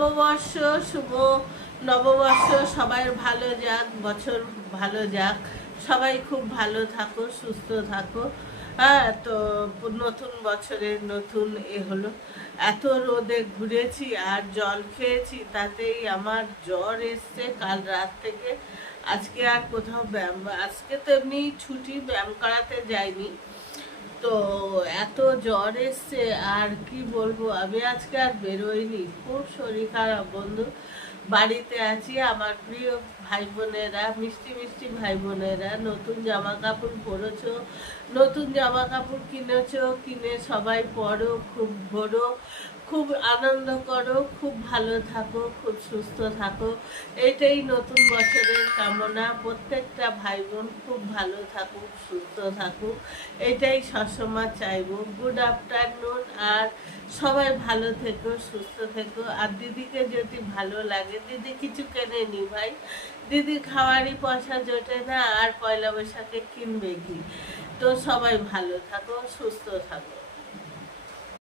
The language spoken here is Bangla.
নববর্ষ, শুভ নববর্ষ। সবাই ভালো যাক, বছর ভালো যাক, সবাই খুব ভালো থাকো, সুস্থ থাকো। হ্যাঁ, তো নতুন বছরের নতুন হলো। এত রোদে ঘুরেছি আর জল খেয়েছি, তাতেই আমার জ্বর এসছে কাল রাত থেকে। আজকে আর কোথাও ব্যায়াম, আজকে তো এমনি ছুটি, ব্যায়াম করাতে যাইনি। তো এত জ্বর এসছে আর কি বলবো, আমি আজকে আর বেরোইনি, খুব শরীর খারাপ বন্ধু। বাড়িতে আছি। আমার প্রিয় ভাই বোনেরা, মিষ্টি মিষ্টি ভাই বোনেরা, নতুন জামা কাপড় পরেছো, নতুন জামা কাপড় কিনেছো, কিনে সবাই পরো, খুব ঘোরো, খুব আনন্দ করো, খুব ভালো থাকো, খুব সুস্থ থাকো। এটাই নতুন বছরের কামনা। প্রত্যেকটা ভাই বোন খুব ভালো থাকুক, সুস্থ থাকুক, এটাই সবসময় চাইবো। Good afternoon. আর সবাই ভালো থেকো, সুস্থ থেকো। আর দিদিকে যদি ভালো লাগে, দিদি কিছু কেনে নি ভাই, দিদি খাওয়ারই পয়সা জোটে না, আর পয়লা বৈশাখে কিনবে কি। তো সবাই ভালো থাকো, সুস্থ থাকো।